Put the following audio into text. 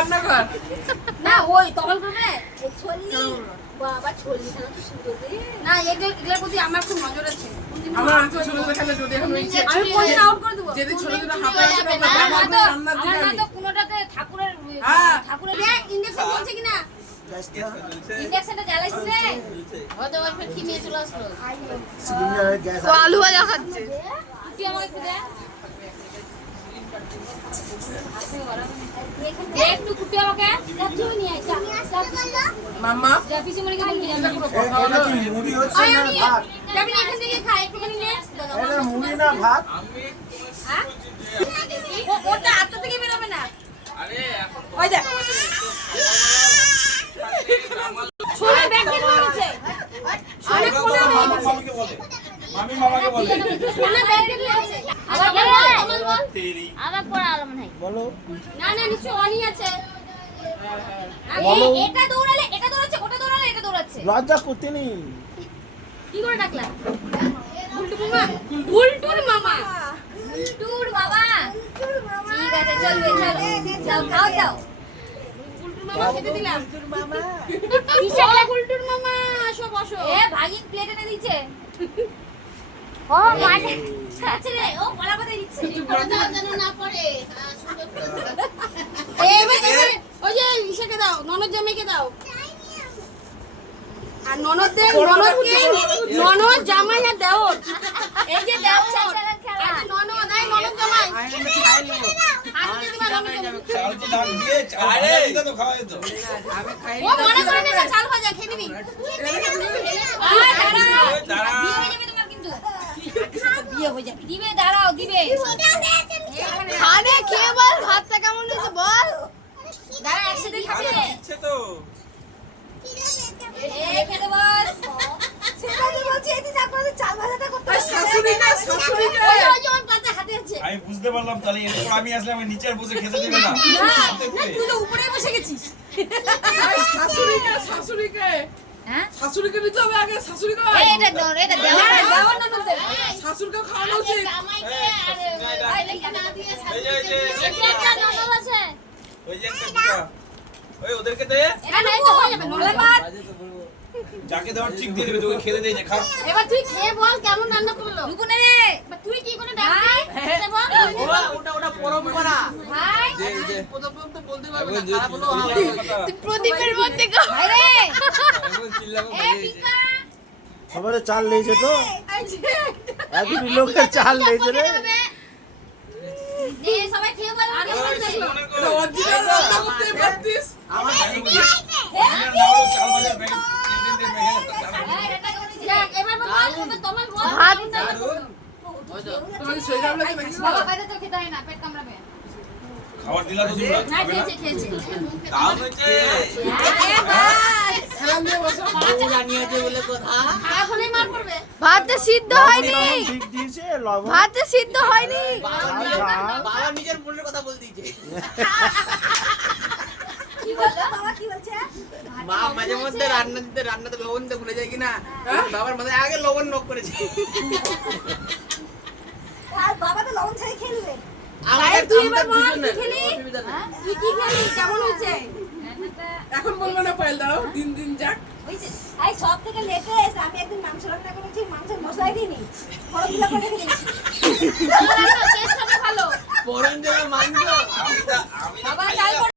রান্না কর না ওই তখন করবে ছল্লি বাবা ছল্লি খেলা তো সুন্দর রে না এগুলোর প্রতি আমার খুব নজর আছে আমার আনতে ছোট ছোট খেলে যদি এখন ইচ্ছে আমি কোনদিন আউট করে দেব যদি ছোট ছোট হাতে আসে না রান্নার দিকে আমার তো কোনোটাতে ঠাকুরের ইন্ডেক্সন বলছে কিনা ইন্ডেক্সনটা জ্বালাইছিস রে হয়তো ওর কি নিয়ে চলে আসলো সিলিন্ডারে গ্যাস ও আলু ভাজা খাচ্ছে তুই আমাকে একটু দে একটু কুটি আমাকে তুই নিয়ে আয় মাম্মা যা পিসি মনিকে বলবি এটা কোনো কথা এটা হলো কি মুড়ি হচ্ছে না ভাত যাবি না এখান থেকে খা একটুখানি নে এটা মুড়ি না ভাত হ্যাঁ ওটা আত্মা থেকে বেরোবে না ওই দেখ ছোলা ব্যাগ বের হয়ে গেছে ছোলা কোনা হয়ে গেছে মামি মামাকে বলে কোনা ব্যাগ বের হয়ে গেছে আবার বল আবার পড়া আলো মনে হয় বলো না না নিশ্চয় অনি আছে বলো। এটা দৌড়ালে এটা দৌড়াচ্ছে ওটা দৌড়ালে এটা দৌড়াচ্ছে লজ্জা করতে নেই কি করে ডাকলা উল্টু মামা উল্টুর মামা উল্টুর বাবা ঠিক আছে চলবে চল যাও খাও দাও উল্টুর মামা খেতে দিলাম উল্টুর মামা কিসের উল্টুর মামা আসো বসো এ ভাগিন প্লেট এনে দিয়েছে ও মানে আচ্ছা রে ও বলা কথা দিচ্ছে যেন না পড়ে এবারে ওই যে ইসেকে দাও ননদ জামাইকে দাও আর ননদকে ননদ জামাই আর দেওর এই যে দেওর আর ননদ আই ননদ জামাই আমি দিবা ননদ চাল তো দাম দিয়ে চাল দিতে তো খাওয়া যেত ও মনে করে নেবে চাল ভাজা খেয়ে নিবি দাঁড়াও বিয়ে হয়ে যাবে দিবে দাঁড়াও দিবে খানে খেয়ে বল ভাতটা কেমন হয়েছে বল দাঁড়া একসাথে খাবি রে ইচ্ছে তো এই খেতে বল সেটাই বলছি এটি যা করে চাল ভাজাটা করতে শাশুড়িকে ওই যে ওর পাতা হাতে আছে আমি বুঝতে পারলাম তাহলে এরপর আমি আসলে আমি নিচে বসে খেতে দেবে না তুই তো উপরে বসে গেছিস শাশুড়িকে হ্যাঁ শাশুড়িকে নিতে হবে আগে শাশুড়িকে এটা দেওয়ার ননদ শাশুড়িকে খাওয়ানো উচিত এই যে একটা ননদ আছে ওই যে একটা দুটা ওই ওদেরকে দে এটা তো হয়ে যাবে নলে ভাত যাকে দেওয়ার ঠিক দিয়ে দেবে তোকে খেতে দেই যে খা এবার তুই খেয়ে বল কেমন রান্না করলো রুকুনে রে তুই কি করে ডাকবি খেতে বল ওটা পরম্পরা ভাই প্রথম তো বলতে পারবে না খারাপ হলো তুই প্রদীপের মধ্যে ভাই রে চিল্লাবো এ পিকা সবারে চাল লেগেছে তো একই লোকের চাল লেগেছে রে নে সবাই খেয়ে বল আর এটা অরিজিনাল রান্না করতে পারতিস আমার চাল বাজার ব্যাগ এবার বল তোমার বল ভাত তুমি সেই গামলা কি দেখিস বাবা বাইরে তো খেতে হয় না পেট কামড়াবে খাবার দিলা তো তোমরা না খেয়েছে দাও হচ্ছে সালাম দিয়ে বসো জানিয়েছে বলে কথা খারাপ হলেই মার পড়বে ভাতটা সিদ্ধ হয়নি ঠিক দিয়েছে লবণ ভাতটা সিদ্ধ হয়নি বাবা নিজের মনের কথা বল দিয়েছে কি বলছো বাবা কি বলছে মা মাঝে মধ্যে রান্নাতে লবণ দিতে ভুলে যায় কিনা বাবার মাথায় আগে লবণ নক করেছে আর বাবা তো লবণ ছাড়া খেলবে আমাদের তুই এবার বল দুজনের কি খেলি অসুবিধা নেই তুই কি খেলি কেমন হয়েছে এখন বলবো না পাইল দাও দিন যাক আই সব থেকে লেটে এসে আমি একদিন মাংস রান্না করেছি মাংসের মশলাই দিইনি গরম দিলা করে রেখে দিয়েছি টেস্ট হবে ভালো পরঞ্জনা মাংস বাবা যাই